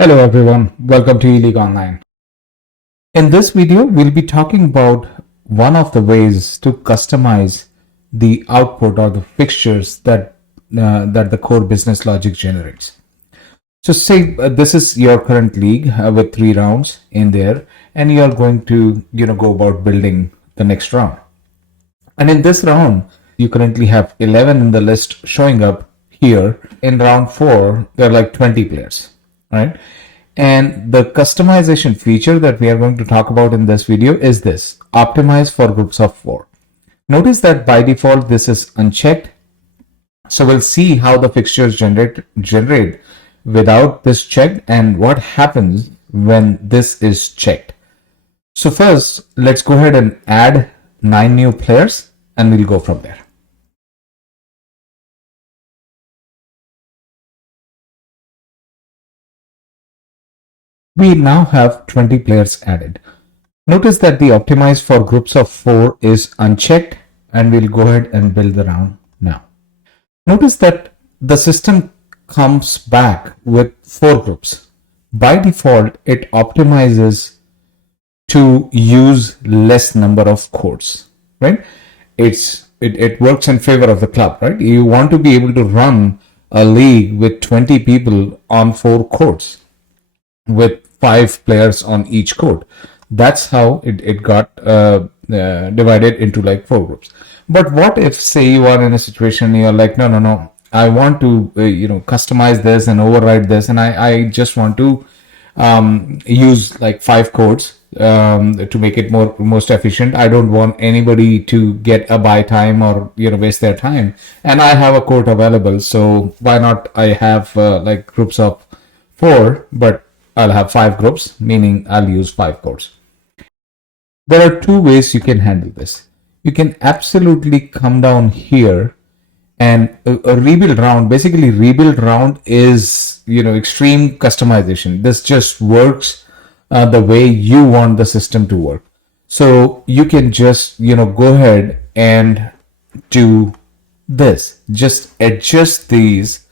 Hello everyone, welcome to eLeague Online. In this video, we'll be talking about one of the ways to customize the output or the fixtures that the core business logic generates. So say this is your current league with 3 rounds in there, and you are going to go about building the next round. And in this round, you currently have 11 in the list showing up here. In round 4, there are like 20 players, right? And the customization feature that we are going to talk about in this video is this: optimize for groups of 4. Notice that by default, this is unchecked. So we'll see how the fixtures generate without this checked and what happens when this is checked. So first, let's go ahead and add 9 new players and we'll go from there. We now have 20 players added. Notice that the optimize for groups of 4 is unchecked, and we'll go ahead and build the round now. Notice that the system comes back with 4 groups. By default, it optimizes to use less number of codes, right? It works in favor of the club, right? You want to be able to run a league with 20 people on 4 codes with 5 players on each court. That's how it got divided into like 4 groups. But what if, say, you are in a situation you're like, no, I want to customize this and override this, and I just want to use like 5 codes to make it most efficient. I don't want anybody to get a buy time or waste their time, and I have a court available, so why not I have like groups of 4, but I'll have 5 groups, meaning I'll use 5 codes. There are 2 ways you can handle this. You can absolutely come down here and a rebuild round. Basically, rebuild round is extreme customization. This just works the way you want the system to work. So you can just go ahead and do this. Just adjust these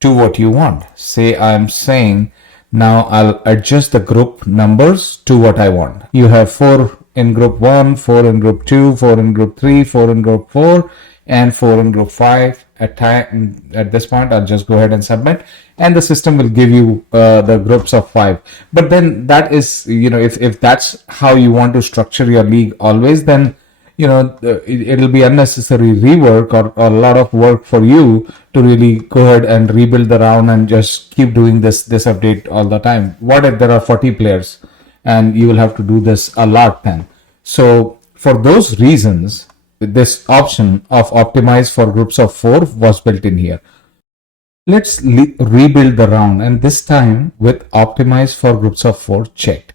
to what you want. Say I'm saying now I'll adjust the group numbers to what I want. You have 4 in group 1, 4 in group 2, 4 in group 3, 4 in group 4, and 4 in group 5. At this point, I'll just go ahead and submit, and the system will give you the groups of 5. But then that is, if that's how you want to structure your league always, then it'll be unnecessary rework or a lot of work for you to really go ahead and rebuild the round and just keep doing this update all the time. What if there are 40 players and you will have to do this a lot then? So for those reasons, this option of optimize for groups of 4 was built in here. Let's rebuild the round, and this time with optimize for groups of 4 checked.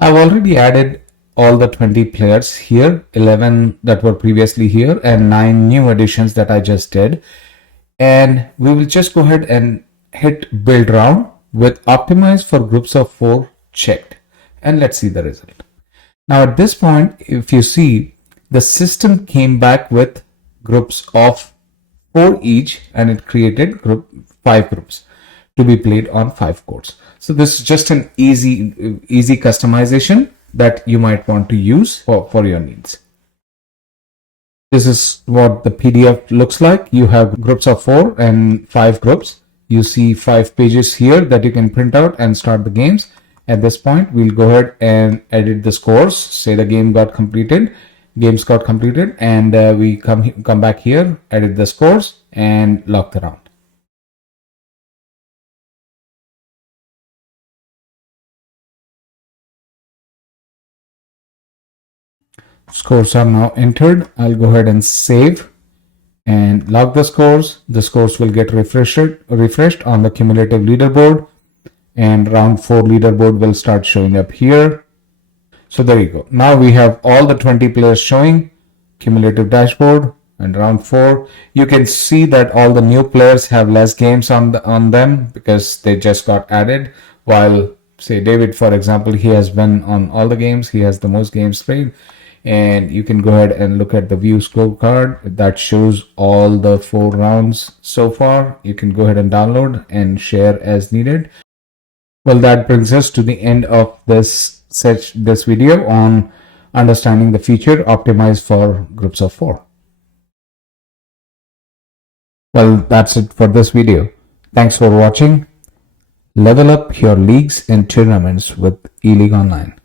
I've already added all the 20 players here, 11 that were previously here, and 9 new additions that I just did. And we will just go ahead and hit build round with optimize for groups of 4 checked. And let's see the result. Now at this point, if you see, the system came back with groups of 4 each, and it created 5 groups to be played on 5 courts. So this is just an easy customization that you might want to use for your needs. This is what the PDF looks like. You have groups of 4 and 5 groups. You see 5 pages here that you can print out and start the games. At this point, we'll go ahead and edit the scores. Say the games got completed, and we come back here, edit the scores, and lock the round. Scores are now entered. I'll go ahead and save and log the scores. The scores will get refreshed on the cumulative leaderboard, and round 4 leaderboard will start showing up here. So there you go. Now we have all the 20 players showing, cumulative dashboard, and round 4. You can see that all the new players have less games on them because they just got added, while say David, for example, he has been on all the games. He has the most games played. And you can go ahead and look at the view scorecard that shows all the 4 rounds so far. You can go ahead and download and share as needed. Well, that brings us to the end of this video on understanding the feature optimized for groups of 4. Well, that's it for this video. Thanks for watching. Level up your leagues and tournaments with eLeague Online.